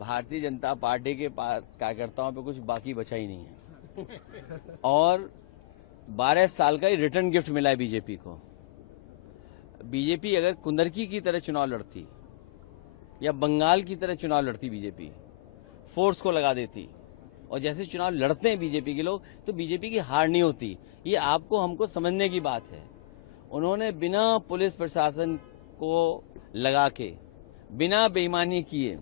Bharatiya Janata party के कार्यकर्ताओं पे कुछ बाकी बचा ही नहीं है और 12 साल का ही रिटर्न गिफ्ट मिला है बीजेपी को। बीजेपी अगर कुंदरकी की तरह चुनाव लड़ती या बंगाल की तरह चुनाव लड़ती, बीजेपी फोर्स को लगा देती और जैसे चुनाव लड़ते हैं बीजेपी के लोग, तो बीजेपी की हार नहीं होती। ये आपको हमको समझने की बात है। उन्होंने बिना पुलिस प्रशासन को लगा के, बिना बेईमानी किए,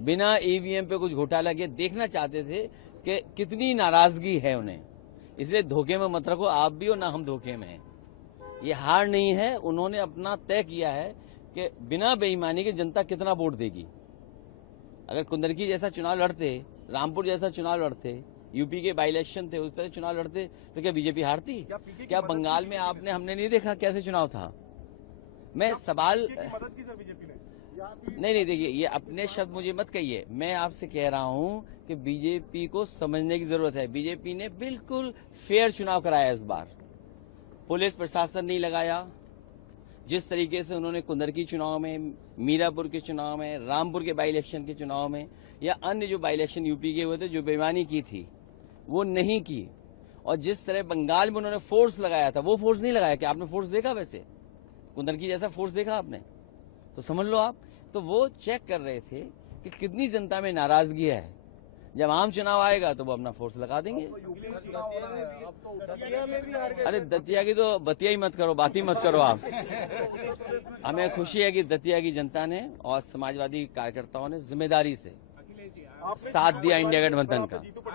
बिना ईवीएम पे कुछ घोटाला किए देखना चाहते थे कि कितनी नाराजगी है उन्हें। इसलिए धोखे में मत रखो आप भी, और ना हम धोखे में हैं। ये हार नहीं है, उन्होंने अपना तय किया है कि बिना बेईमानी के जनता कितना वोट देगी। अगर कुंदरकी जैसा चुनाव लड़ते, रामपुर जैसा चुनाव लड़ते, यूपी के बाई इलेक्शन थे उस तरह चुनाव लड़ते, तो क्या बीजेपी हारती? क्या बंगाल में हमने नहीं देखा कैसे चुनाव था? मैं सवाल मदद की सर बीजेपी ने नहीं देखिए, ये अपने शब्द मुझे मत कहिए। मैं आपसे कह रहा हूं कि बीजेपी को समझने की जरूरत है। बीजेपी ने बिल्कुल फेयर चुनाव कराया इस बार। पुलिस प्रशासन नहीं लगाया। जिस तरीके से उन्होंने कुंदरकी चुनाव में, मीरापुर के चुनाव में, रामपुर के बाई इलेक्शन के चुनाव में या अन्य जो बाई इलेक्शन यूपी के हुए थे, जो बेईमानी की थी वो नहीं की। और जिस तरह बंगाल में उन्होंने फोर्स लगाया था, वो फोर्स नहीं लगाया। क्या आपने फोर्स देखा? वैसे कुंदरकी जैसा फोर्स देखा आपने? तो समझ लो आप। तो वो चेक कर रहे थे कि कितनी जनता में नाराजगी है। जब आम चुनाव आएगा तो वो अपना फोर्स लगा देंगे। अरे दतिया की तो बतिया ही मत करो, बात ही मत करो आप। हमें खुशी है कि दतिया की जनता ने और समाजवादी कार्यकर्ताओं ने जिम्मेदारी से साथ दिया इंडिया गठबंधन का।